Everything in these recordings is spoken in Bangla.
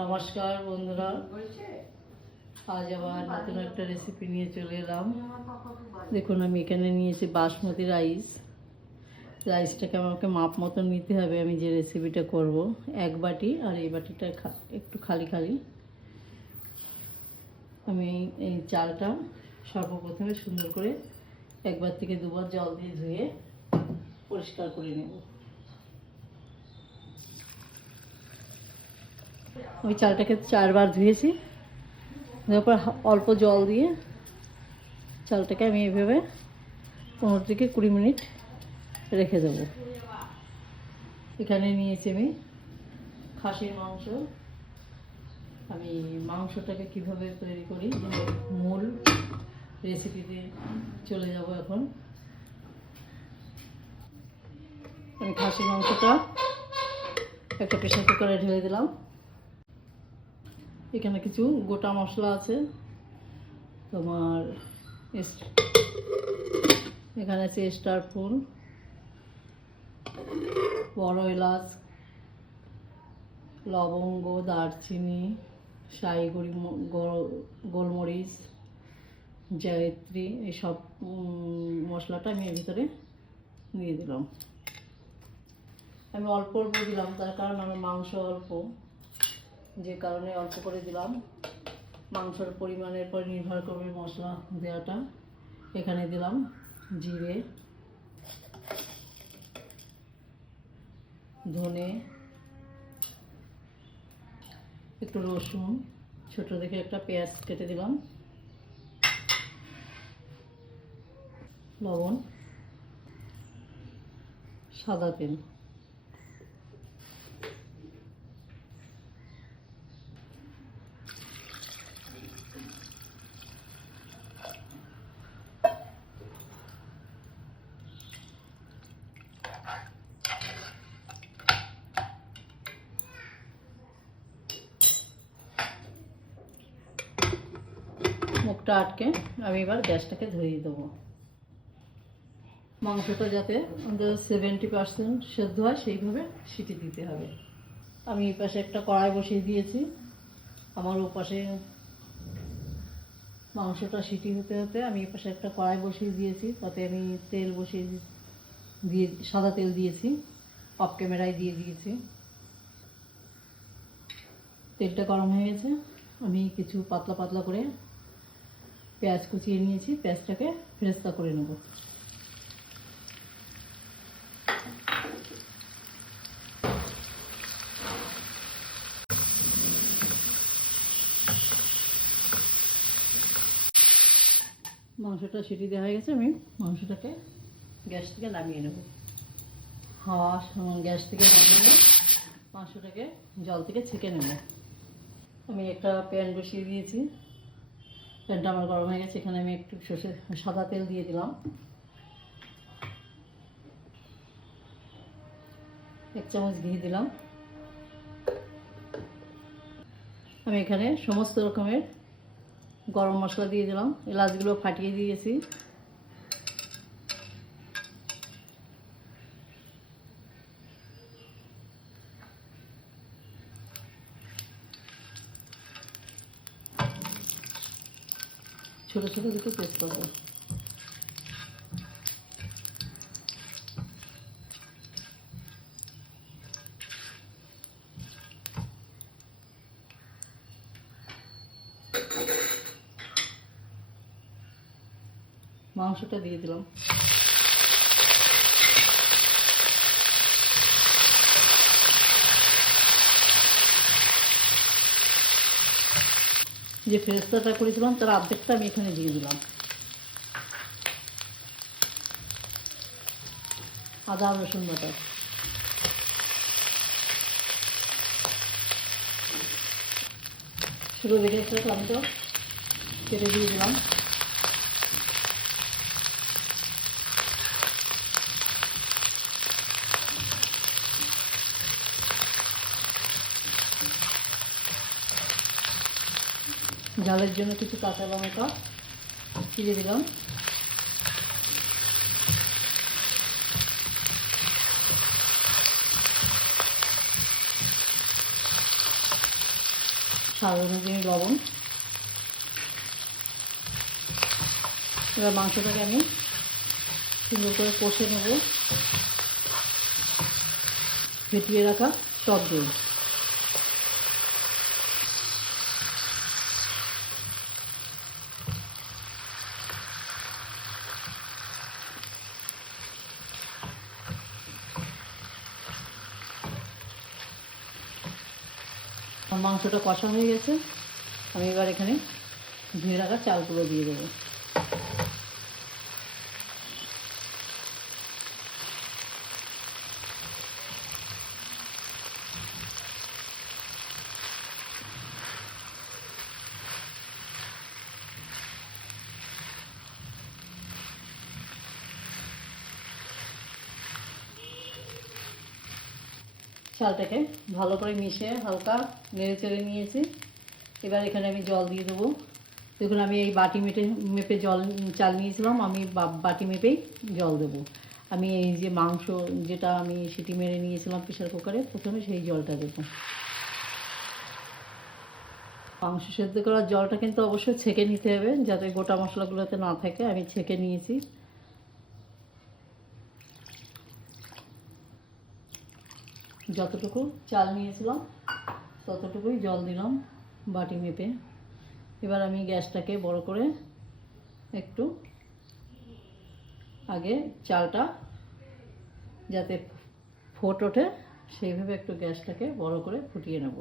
নমস্কার বন্ধুরা। আজ আবার নতুন একটা রেসিপি নিয়ে চলে এলাম। দেখুন আমি এখানে নিয়েছি বাসমতি রাইস রাইসটাকে আমাকে মাপ মতন নিতে হবে আমি যে রেসিপিটা করব। এক বাটি আর এই বাটিটা একটু খালি খালি। আমি এই চালটা সর্বপ্রথমে সুন্দর করে একবার থেকে দুবার জল দিয়ে ধুয়ে পরিষ্কার করে নেব। আমি চালটাকে চারবার ধুয়েছি। ধোয়ার পর অল্প জল দিয়ে চালটাকে আমি এইভাবে পনেরো থেকে কুড়ি মিনিট রেখে দেব। এখানে নিয়েছি আমি খাসির মাংস। আমি মাংসটাকে কীভাবে তৈরি করি মূল রেসিপিতে চলে যাব এখন। আমি খাসির মাংসটা একটা প্রেশার কুকারে ঢেলে দিলাম। এখানে কিছু গোটা মশলা আছে। তোমার এখানে আছে স্টার ফুল, বড় এলাচ, লবঙ্গ, দারচিনি, শাহি গরি গোলমরিচ, জয়ত্রী এইসব মশলাটা আমি এর ভিতরে দিয়ে দিলাম। আমি অল্প অল্প দিলাম, তার কারণ আমার মাংস অল্প। যে কারণে অল্প করে দিলাম। মাংসর পরিমাণের পর নির্ভর করবে মশলা দেওয়াটা। এখানে দিলাম জিরে, ধনে, একটু রসুন, ছোট দেখে একটা পেঁয়াজ কেটে দিলাম। লবণ, সাদা তেল। মুখটা আটকে আমি এবার গ্যাসটাকে ধরিয়ে দেবো। মাংসটা যাতে অন্তত সেভেন্টি পার্সেন্ট সেদ্ধ হয়, সেইভাবে সিটি দিতে হবে। আমি এই পাশে একটা কড়াই বসিয়ে দিয়েছি। আমার ও পাশে মাংসটা সিটি হতে হতে আমি এই পাশে একটা কড়াই বসিয়ে দিয়েছি। তাতে আমি তেল বসিয়ে দিয়ে, সাদা তেল দিয়েছি। অফ ক্যামেরায় দিয়ে দিয়েছি। তেলটা গরম হয়ে গেছে। আমি কিছু পাতলা পাতলা করে পেঁয়াজ কুচিয়ে নিয়েছি, পেঁয়াজটাকে ফেরেস্তা করে নেব। মাংসটা সিটি দেওয়া হয়ে গেছে, আমি মাংসটাকে গ্যাস থেকে নামিয়ে নেব। হাওয়া গ্যাস থেকে নামিয়ে মাংসটাকে জল থেকে ছেঁকে নেব। আমি একটা প্যান বসিয়ে দিয়েছি। প্যানটা আমার গরম হয়ে গেছে, এখানে আমি একটু সর্ষে, সাদা তেল দিয়ে দিলাম। এক চামচ ঘি দিলাম। আমি এখানে সমস্ত রকমের গরম মশলা দিয়ে দিলাম। এলাচগুলো ফাটিয়ে দিয়েছি। ছোটো ছোটো দুটো তেজপাতা মাংসটা দিয়ে দিলাম। যে ফেরস্তাটা করেছিলাম, তার অর্ধেকটা আমি এখানে দিয়ে দিলাম। আদা, রসুন বাটা। শুরু রেখে আমি তো কেটে দিয়ে দিলাম। ঝালের জন্য কিছু কাঁচা লঙ্কা চিড়ে দিলাম। স্বাদ অনুযায়ী লবণ। এবার মাংসটাকে আমি সুন্দর করে কষে নেব। ফেটিয়ে রাখা টক দই। মাংসটা কষা হয়ে গেছে আমি এবার এখানে ধুয়ে রাখা চালগুলো দিয়ে দেবো। চালটাকে ভালো করে মিশিয়ে হালকা নেড়ে চেড়ে নিয়েছি। এবার এখানে আমি জল দিয়ে দেবো। দেখুন, আমি এই বাটি মেপে মেপে জল, চাল নিয়েছিলাম, আমি বাটি মেপেই জল দেবো। আমি এই যে মাংস যেটা আমি সিটি মেরে নিয়েছিলাম প্রেশার কুকারে, প্রথমে সেই জলটা দেবো। মাংস সেদ্ধ করার জলটা কিন্তু অবশ্যই ছেঁকে নিতে হবে, যাতে গোটা মশলাগুলোতে না থাকে। আমি ছেঁকে নিয়েছি। যতটুকু চাল নিয়েছিলাম, ততটুকুই জল দিলাম বাটি মেপে। এবার আমি গ্যাসটাকে বড় করে একটু আগে চালটা যাতে ফোট ওঠে, সেইভাবে একটু গ্যাসটাকে বড় করে ফুটিয়ে নেব।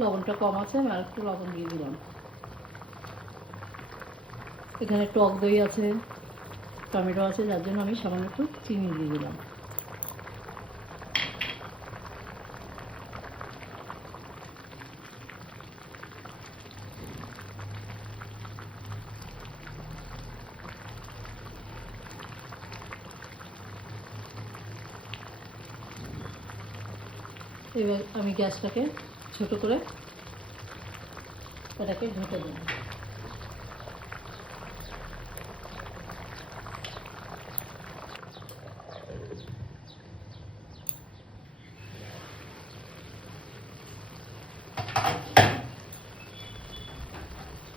লবণটা কম আছে, আমি আর একটু লবণ দিয়ে দিলাম। এখানে টক দই আছে, টমেটো আছে, যার জন্য আমি সামান্য একটু চিনি দিয়ে দিলাম। এবার আমি গ্যাসটাকে ছোট করে এটাকে ঢেকে দেবো।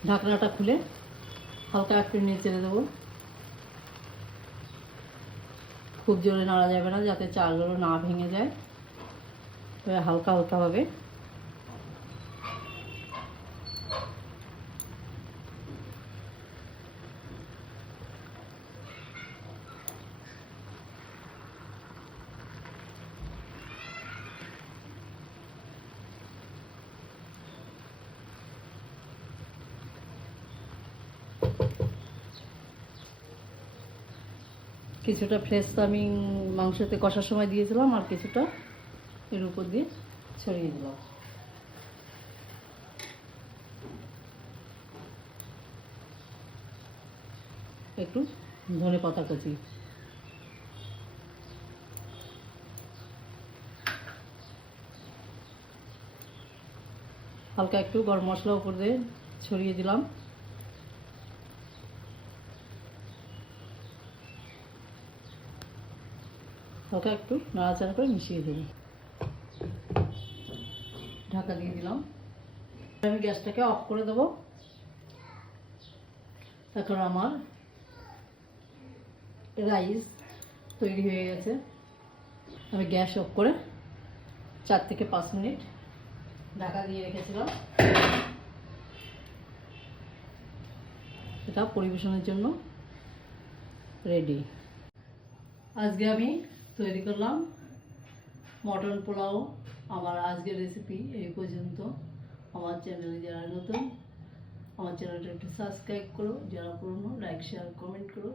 ঢাকনাটা খুলে হালকা একটু ছেড়ে দেবো। খুব জোরে নাড়া যাবে না, যাতে চালগুলো না ভেঙে যায়। হালকা হতে হালকাভাবে কিছুটা ফ্রেশ আমি মাংসতে কষার সময় দিয়েছিলাম আর কিছুটা এর উপর দিয়ে ছড়িয়ে দিলাম। একটু ধনে পাতা কুচি। হালকা একটু গরম মশলা উপর দিয়ে ছড়িয়ে দিলাম। হালকা একটু নাড়াচাড়া করে মিশিয়ে দেবো। ঢাকা দিয়ে দিলাম। আমি গ্যাসটাকে অফ করে দেবো। এখন আমার রাইস তৈরি হয়ে গেছে। আমি গ্যাস অফ করে চার থেকে পাঁচ মিনিট ঢাকা দিয়ে রেখেছিলাম। এটা পরিবেশনের জন্য রেডি আজকে আমি তৈরি করলাম। মটন পোলাও আমার আজকের রেসিপি এই পর্যন্ত। আমার চ্যানেলে যারা নতুন, আমার চ্যানেলটা একটু সাবস্ক্রাইব করো, যারা পুরনো লাইক শেয়ার কমেন্ট করো।